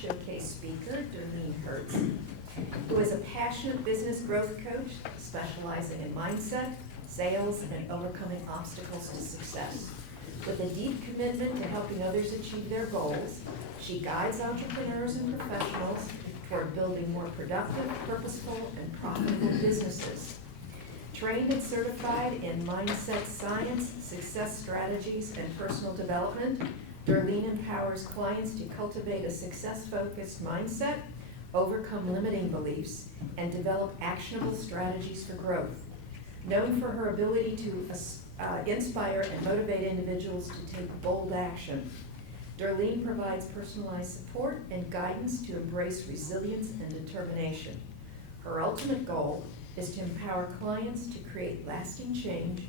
showcase speaker, Derlene Hirtz, who is a passionate business growth coach specializing in mindset, sales, and overcoming obstacles to success. With a deep commitment to helping others achieve their goals, she guides entrepreneurs and professionals toward building more productive, purposeful, and profitable businesses. Trained and certified in mindset science, success strategies, and personal development, Derlene empowers clients to cultivate a success-focused mindset, overcome limiting beliefs, and develop actionable strategies for growth. Known for her ability to inspire and motivate individuals to take bold action, Derlene provides personalized support and guidance to embrace resilience and determination. Her ultimate goal is to empower clients to create lasting change,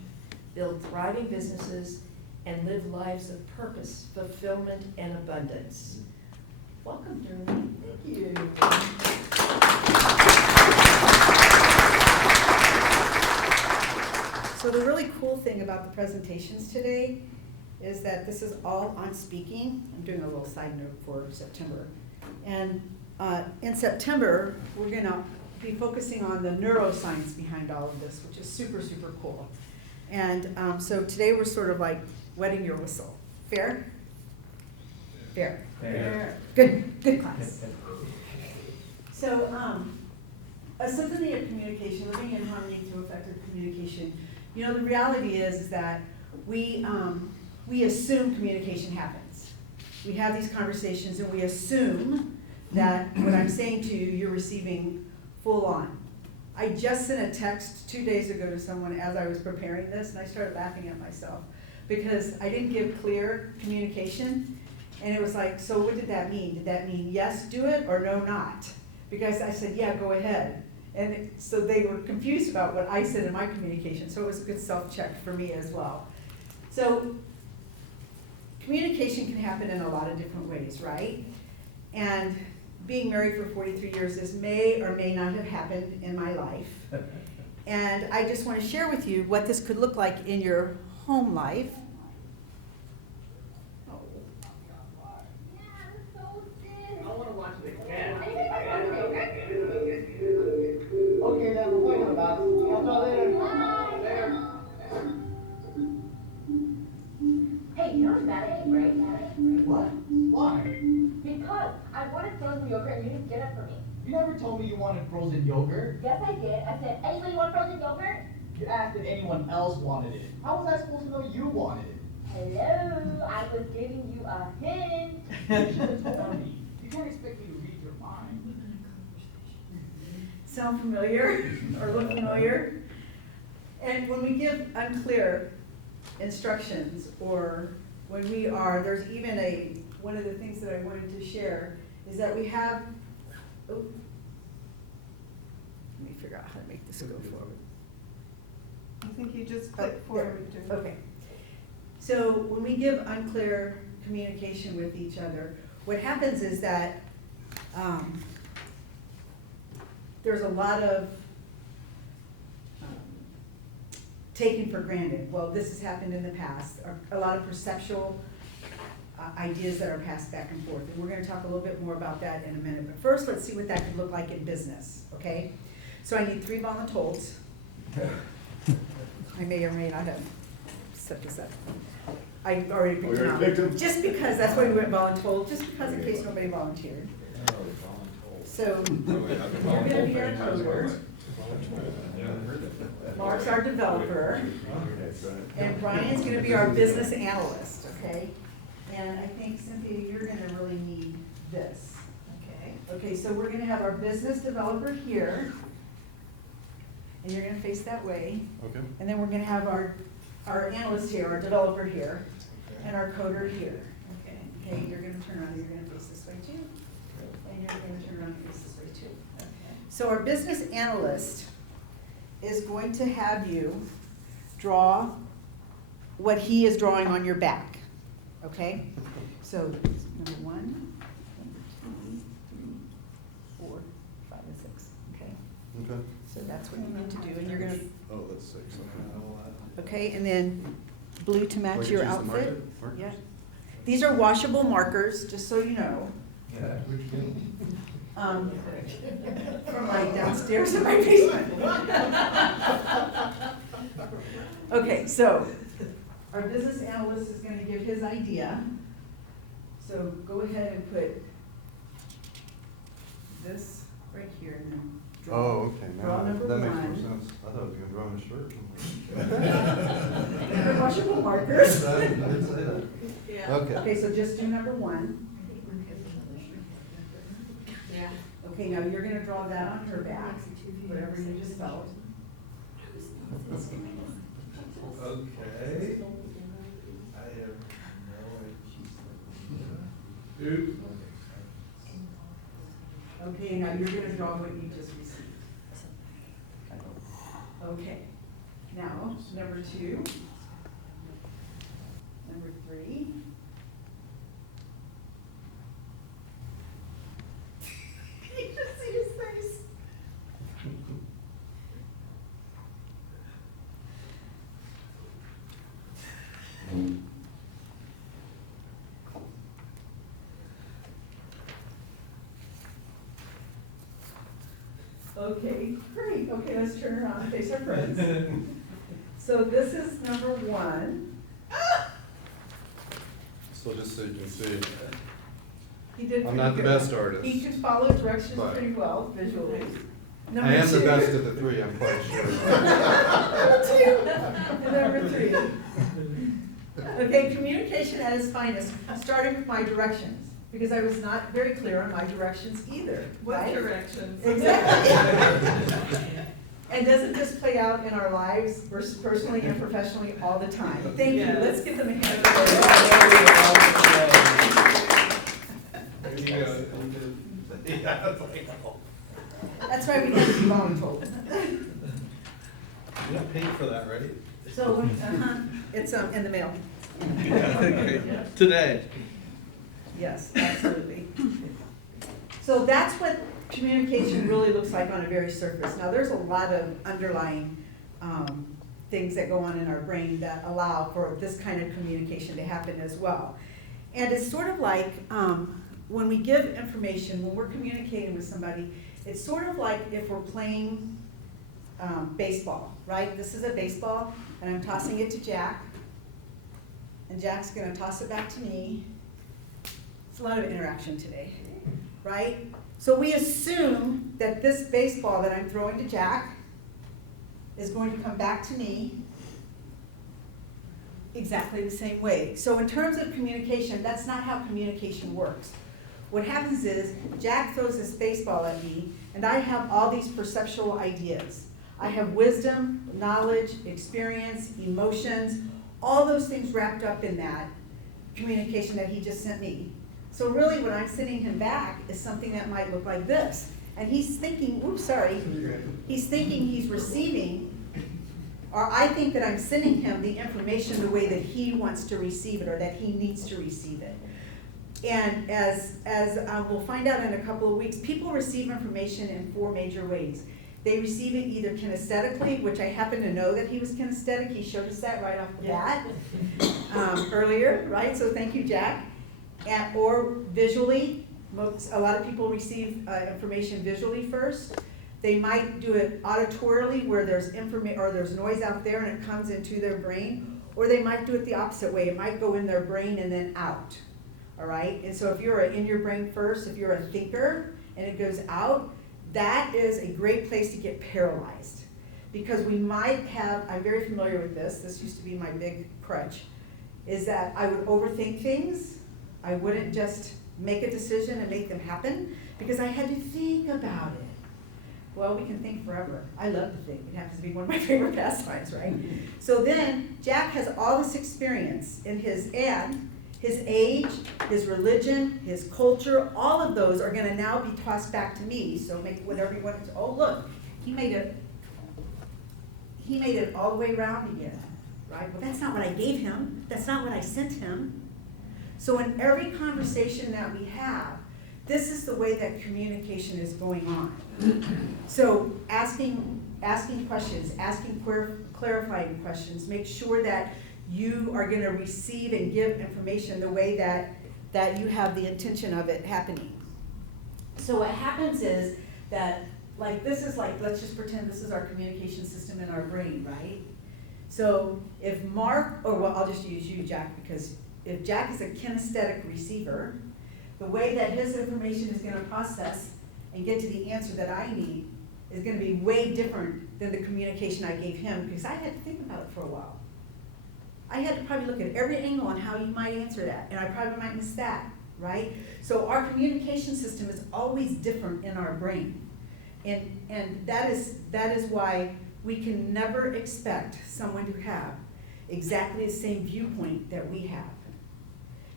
build thriving businesses, and live lives of purpose, fulfillment, and abundance. Welcome, Derlene. Thank you. So the really cool thing about the presentations today is that this is all on speaking. I'm doing a little side note for September. And in September, we're gonna be focusing on the neuroscience behind all of this, which is super, super cool. And so today we're sort of like wetting your whistle. Fair? Fair. Fair. Good class. So a symphony of communication, living in harmony through effective communication. You know, the reality is that we assume communication happens. We have these conversations and we assume that what I'm saying to you, you're receiving full on. I just sent a text 2 days ago to someone as I was preparing this, and I started laughing at myself because I didn't give clear communication. And it was like, so what did that mean? Did that mean yes, do it, or no, not? Because I said, yeah, go ahead. And so they were confused about what I said in my communication, so it was a good self-check for me as well. So communication can happen in a lot of different ways, right? And being married for 43 years, this may or may not have happened in my life. And I just want to share with you what this could look like in your home life. Okay, then we're talking about it. I'll talk later. Later. Hey, you're mad at me, right? What? Why? Because I wanted frozen yogurt and you didn't get it for me. You never told me you wanted frozen yogurt. Yes, I did. I said, anybody want frozen yogurt? You asked if anyone else wanted it. How was I supposed to know you wanted it? Hello, I was giving you a hint. You should have told me. You can't expect me to read your mind. Sound familiar or look familiar? And when we give unclear instructions, or when we are, there's even one of the things that I wanted to share is that we have, let me figure out how to make this go forward. I think you just click forward. Okay. So when we give unclear communication with each other, what happens is that there's a lot of taken for granted. Well, this has happened in the past. A lot of perceptual ideas that are passed back and forth. And we're going to talk a little bit more about that in a minute. But first, let's see what that could look like in business, okay? So I need 3 volunteers. I may or may not have set this up. I already picked them out. Just because, that's why we went voluntold, just because in case nobody volunteered. So, you're going to be our coder. Mark's our developer. And Brian's going to be our business analyst, okay? And I think, Cynthia, you're going to really need this. Okay, so we're going to have our business developer here. And you're going to face that way. Okay. And then we're going to have our analyst here, our developer here, and our coder here. Okay, you're going to turn around, you're going to face this way too. And you're going to turn around and face this way too. Okay. So our business analyst is going to have you draw what he is drawing on your back. Okay? So number 1, number 2, 3, 4, 5, and 6. Okay? Okay. So that's what you need to do, and you're gonna. Oh, that's 6. Okay, and then blue to match Wait, your choose the outfit. markers? Yeah. These are washable markers, just so you know. From my downstairs in my basement. Okay, so our business analyst is gonna give his idea. So go ahead and put this right here and then draw. Oh, okay, Draw now number that makes more one. sense. I thought it was gonna draw on a shirt. They're washable markers. I didn't say that. Yeah. Okay. Okay, so just do number one. Yeah. Okay, now you're gonna draw that on her back, whatever you just felt. Okay. I have no idea. Oops. Okay, now you're gonna draw what you just received. Okay, now, number two. Number three. You just see his face. Okay, great. Okay, let's turn around and face our friends. So this is number one. So just so you can see, He did I'm not the pretty good. best artist. He can follow directions But- pretty well visually. I am the two. best of the three, I'm quite sure. Number three. Okay, communication at its finest, starting with my directions, because I was not very clear on my directions either. What right? directions? Exactly. And doesn't this play out in our lives, personally and professionally, all the time? Thank you, Yes. let's give them a hand. There you go. Yeah, it's like, oh. That's right, we have to be voluntold. You don't pay for that, right? So, it's in the mail. Today. Yes, absolutely. So that's what communication really looks like on a very surface. Now, there's a lot of underlying things that go on in our brain that allow for this kind of communication to happen as well. And it's sort of like when we give information, when we're communicating with somebody, it's sort of like if we're playing baseball, right? This is a baseball, and I'm tossing it to Jack, and Jack's gonna toss it back to me. It's a lot of interaction today, right? So we assume that this baseball that I'm throwing to Jack is going to come back to me exactly the same way. So in terms of communication, that's not how communication works. What happens is, Jack throws this baseball at me, and I have all these perceptual ideas. I have wisdom, knowledge, experience, emotions, all those things wrapped up in that communication that he just sent me. So really what I'm sending him back is something that might look like this. And he's thinking, he's thinking he's receiving, or I think that I'm sending him the information the way that he wants to receive it, or that he needs to receive it. And as we'll find out in a couple of weeks, people receive information in 4 major ways. They receive it either kinesthetically, which I happen to know that he was kinesthetic. He showed us that right off the bat earlier, right? So thank you, Jack. Or visually. A lot of people receive information visually first. They might do it auditorily, where there's there's noise out there and it comes into their brain. Or they might do it the opposite way. It might go in their brain and then out. All right? And so if you're in your brain first, if you're a thinker and it goes out, that is a great place to get paralyzed. Because we might have, I'm very familiar with this used to be my big crutch, is that I would overthink things. I wouldn't just make a decision and make them happen, because I had to think about it. Well, we can think forever. I love to think. It happens to be one of my favorite pastimes, right? So then, Jack has all this experience in his age, his religion, his culture, all of those are gonna now be tossed back to me. So make whatever you want to, oh look, he made it all the way around again, right? Well, that's not what I gave him. That's not what I sent him. So in every conversation that we have, this is the way that communication is going on. So asking questions, asking clarifying questions, make sure that you are going to receive and give information the way that you have the intention of it happening. So what happens is that, like, this is like, let's just pretend this is our communication system in our brain, right? So if Mark, or well, I'll just use you, Jack, because if Jack is a kinesthetic receiver, the way that his information is gonna process and get to the answer that I need is gonna be way different than the communication I gave him, because I had to think about it for a while. I had to probably look at every angle on how you might answer that, and I probably might miss that, right? So our communication system is always different in our brain. And that is why we can never expect someone to have exactly the same viewpoint that we have.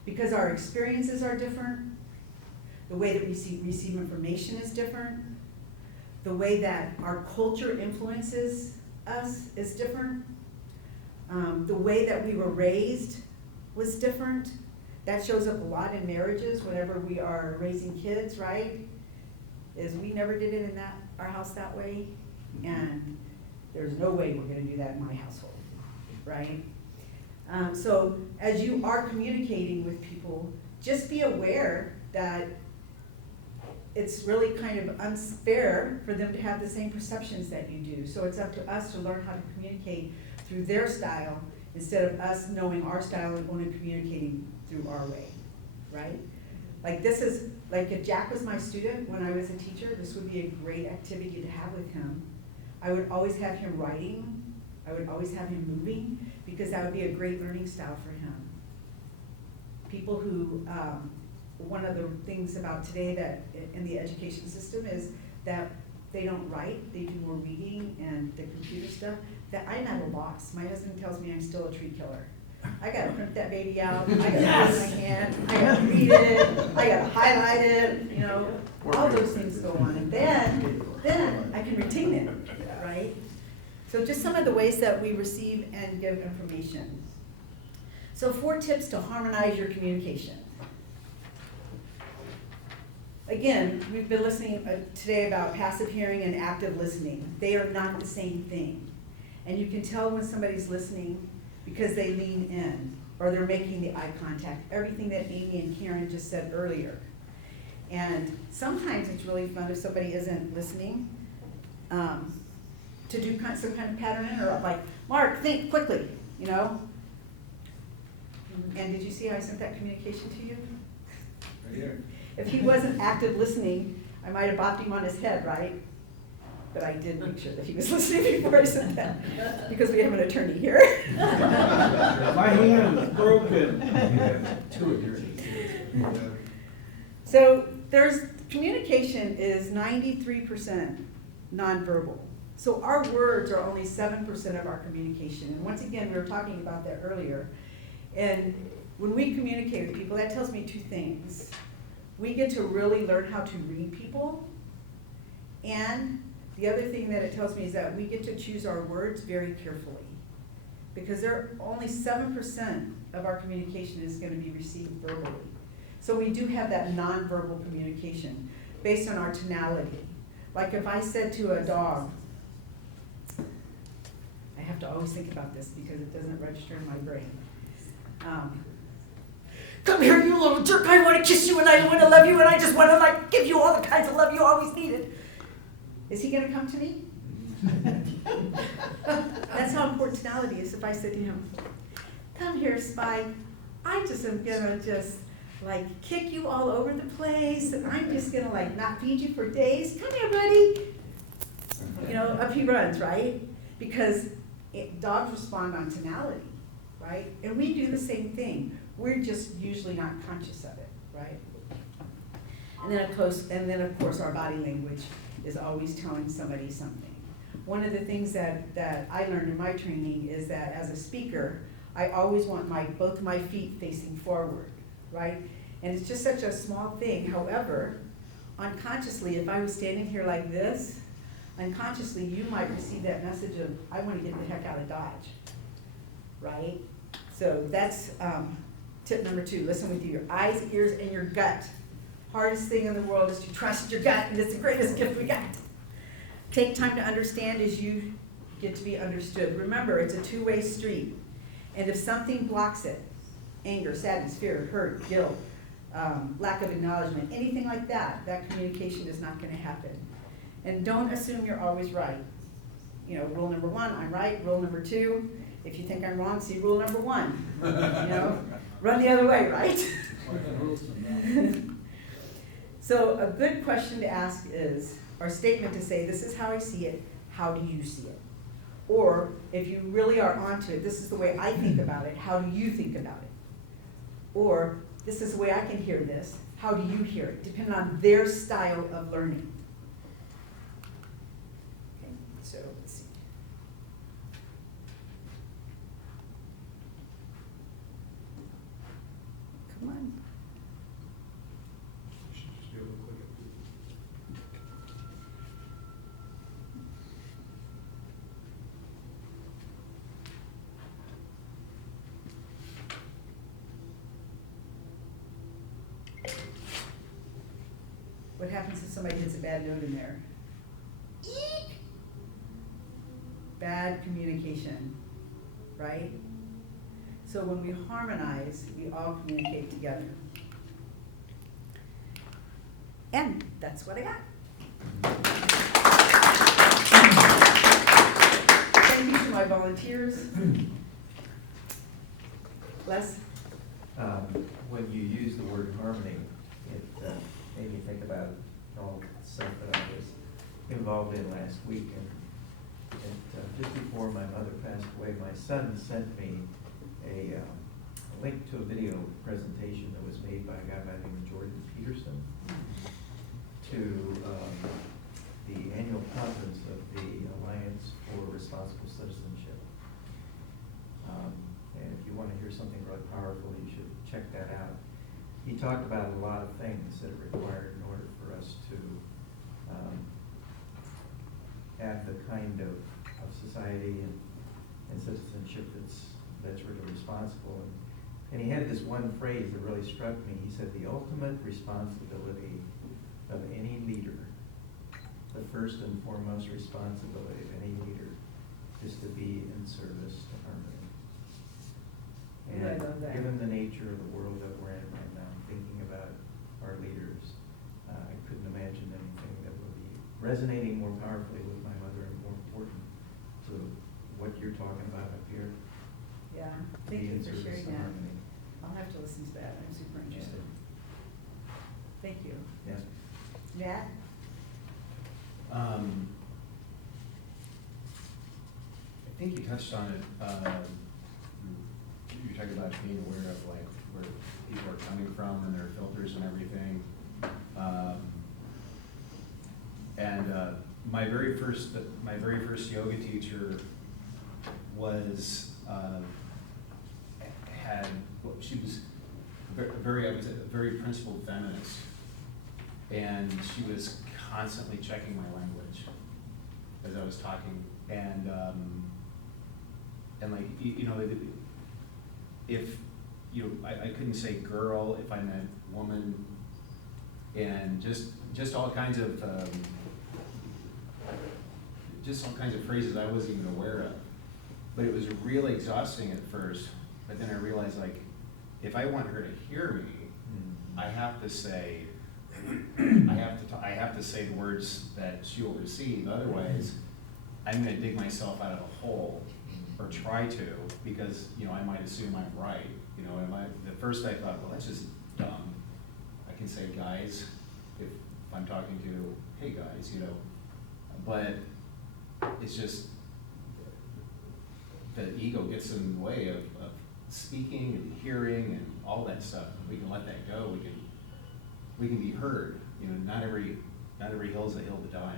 Because our experiences are different, the way that we receive information is different, the way that our culture influences us is different, the way that we were raised was different. That shows up a lot in marriages whenever we are raising kids, right? Is we never did it in our house that way, and there's no way we're gonna do that in my household, right? So as you are communicating with people, just be aware that it's really kind of unfair for them to have the same perceptions that you do. So it's up to us to learn how to communicate through their style instead of us knowing our style and only communicating through our way, right? Like this is, like if Jack was my student when I was a teacher, this would be a great activity to have with him. I would always have him writing, I would always have him moving, because that would be a great learning style for him. People who, one of the things about today that in the education system is that they don't write, they do more reading and the computer stuff, that I'm at a loss. My husband tells me I'm still a tree killer. I gotta print that baby out, I gotta put it in my hand, I gotta read it, I gotta highlight it, you know, all those things go on. And then I can retain it, right? So just some of the ways that we receive and give information. So 4 tips to harmonize your communication. Again, we've been listening today about passive hearing and active listening. They are not the same thing. And you can tell when somebody's listening because they lean in or they're making the eye contact. Everything that Amy and Karen just said earlier. And sometimes it's really fun if somebody isn't listening to do some kind of pattern interrupt, like, Mark, think quickly, you know? And did you see how I sent that communication to you? Right here. If he wasn't active listening, I might have bopped him on his head, right? But I did make sure that he was listening before I said that, because we have an attorney here. My hand is broken. So communication is 93% nonverbal. So our words are only 7% of our communication. And once again, we were talking about that earlier. And when we communicate with people, that tells me 2 things. We get to really learn how to read people. And the other thing that it tells me is that we get to choose our words very carefully. Because only 7% of our communication is going to be received verbally. So we do have that nonverbal communication based on our tonality. Like if I said to a dog, I have to always think about this because it doesn't register in my brain. Come here, you little jerk, I want to kiss you and I want to love you and I just want to like give you all the kinds of love you always needed. Is he going to come to me? That's how important tonality is. If I said to him, come here, Spy, I just am going to just like kick you all over the place and I'm just going to like not feed you for days. Come here, buddy. You know, up he runs, right? Because dogs respond on tonality, right? And we do the same thing. We're just usually not conscious of it, right? And then of course our body language is always telling somebody something. One of the things that I learned in my training is that as a speaker, I always want both my feet facing forward, right? And it's just such a small thing. However, unconsciously, if I was standing here like this, unconsciously you might receive that message of, I want to get the heck out of Dodge, right? So that's tip number 2, listen with your eyes, ears, and your gut. Hardest thing in the world is to trust your gut, and it's the greatest gift we got. Take time to understand as you get to be understood. Remember, it's a 2-way street, and if something blocks it, anger, sadness, fear, hurt, guilt, lack of acknowledgement, anything like that, that communication is not gonna happen. And don't assume you're always right. You know, rule number 1, I'm right. Rule number 2, if you think I'm wrong, see rule number 1. You know, run the other way, right? So a good question to ask is, or statement to say, this is how I see it, how do you see it? Or if you really are onto it, this is the way I think about it, how do you think about it? Or this is the way I can hear this, how do you hear it? Depending on their style of learning. Okay, so let's see. Come on. You should just be able to click it. What happens if somebody hits a bad note in there? Eek! Bad communication, right? So when we harmonize, we all communicate together. And that's what I got. Thank you to my volunteers. Les? When you use the word harmony, it made me think about all the stuff that I was involved in last week. And just before my mother passed away, my son sent me a link to a video presentation that was made by a guy by the name of Jordan Peterson to the annual conference of the Alliance for Responsible Citizenship. And if you want to hear something really powerful, you should check that out. He talked about a lot of things that are required in order for us to have the kind of society and citizenship that's really responsible. And he had this one phrase that really struck me. He said, the ultimate responsibility of any leader, the first and foremost responsibility of any leader, is to be in service to harmony. And I love that. given the nature of the world that we're in right now, thinking about our leaders, I couldn't imagine anything that would be resonating more powerfully with my mother and more important to what you're talking about up here. Yeah, Be thank you in for service sharing to that. harmony. I'll have to listen to that, I'm super interested. Thank you. Yeah. Matt? I think you touched on it. You talking about being aware of like where people are coming from and their filters and everything. My very first yoga teacher was she was a very principled feminist, and she was constantly checking my language as I was talking, and like if I couldn't say girl if I meant woman, and just all kinds of phrases I wasn't even aware of. But it was really exhausting at first. But then I realized, like, if I want her to hear me, I have to say, I have to say the words that she will receive. Otherwise, I'm going to dig myself out of a hole, or try to, because I might assume I'm right. At first I thought, well, that's just dumb. I can say guys if I'm talking to, hey guys, but it's just the ego gets in the way of speaking and hearing and all that stuff. If we can let that go, we can be heard. Not every hill's a hill to die on.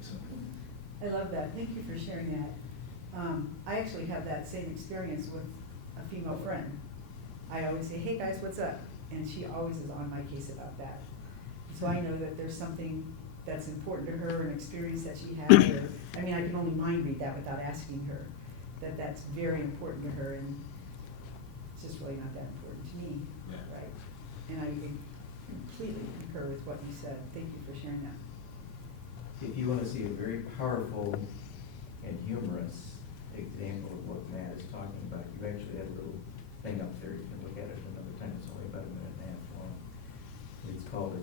So. I love that, thank you for sharing that. I actually have that same experience with a female friend. I always say, hey guys, what's up? And she always is on my case about that. So I know that there's something that's important to her, an experience that she had, or, I can only mind read that without asking her, that's very important to her, and it's just really not that important to me, Yeah. right? And I completely concur with what you said. Thank you for sharing that. If you want to see a very powerful and humorous example of what Matt is talking about, you actually have a little thing up there. You can look at it another time. It's only about a minute and a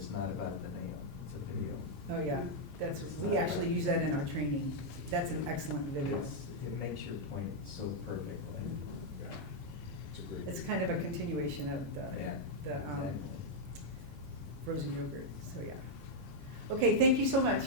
it's not about the nail, it's a video. Oh, yeah, that's, we actually use that in our training. That's an excellent video. It makes your point so perfectly. Yeah, it's a great. It's kind of a continuation of the Exactly. frozen yogurt, so yeah. Okay, thank you so much.